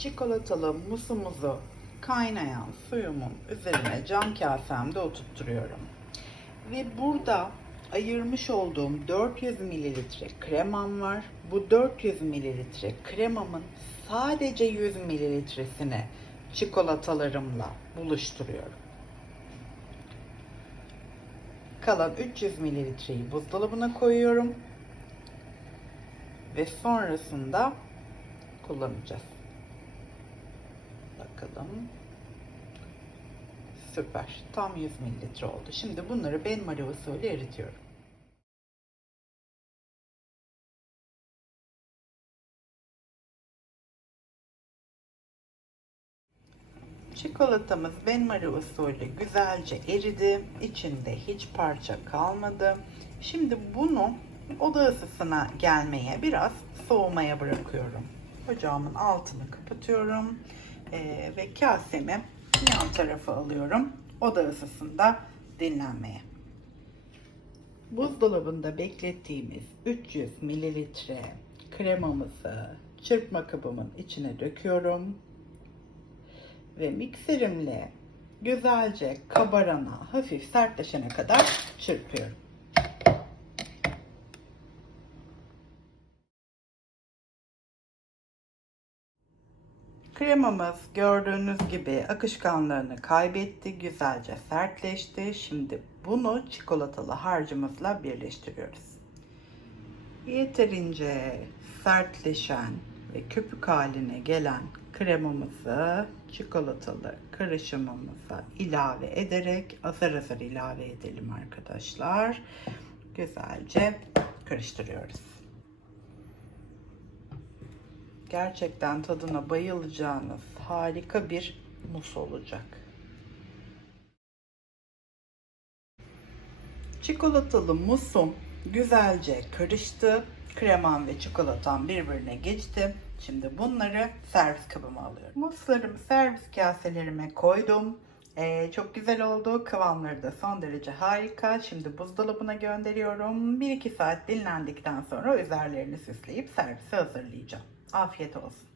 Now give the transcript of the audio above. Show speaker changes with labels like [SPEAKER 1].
[SPEAKER 1] Çikolatalı musumuzu kaynayan suyumun üzerine cam kasemde oturtturuyorum. Ve burada ayırmış olduğum 400 mililitre kremam var. Bu 400 mililitre kremamın sadece 100 mililitresini çikolatalarımla buluşturuyorum. Kalan 300 mililitreyi buzdolabına koyuyorum. Ve sonrasında kullanacağız. Bakalım. Süper. Tam 100 mililitre oldu. Şimdi bunları benmari usulü eritiyorum. Çikolatamız benmari usulü güzelce eridi. İçinde hiç parça kalmadı. Şimdi bunu oda ısısına gelmeye biraz soğumaya bırakıyorum. Ocağımın altını kapatıyorum Ee, ve kasemi yan tarafa alıyorum. Oda ısısında dinlenmeye. Buzdolabında beklettiğimiz 300 mililitre kremamızı çırpma kabımın içine döküyorum ve mikserimle güzelce kabarana, hafif sertleşene kadar çırpıyorum. Kremamız gördüğünüz gibi akışkanlığını kaybetti, güzelce sertleşti. Şimdi bunu çikolatalı harcımızla birleştiriyoruz. Yeterince sertleşen ve köpük haline gelen kremamızı çikolatalı karışımımıza ilave ederek azar azar ilave edelim arkadaşlar. Güzelce karıştırıyoruz. Gerçekten tadına bayılacağınız harika bir mus olacak. Çikolatalı musum güzelce karıştı. Kremam ve çikolatam birbirine geçti. Şimdi bunları servis kabıma alıyorum. Muslarımı servis kaselerime koydum. Ee, çok güzel oldu. Kıvamları da son derece harika. Şimdi buzdolabına gönderiyorum. 1-2 saat dinlendikten sonra üzerlerini süsleyip servise hazırlayacağım. Afiyet olsun.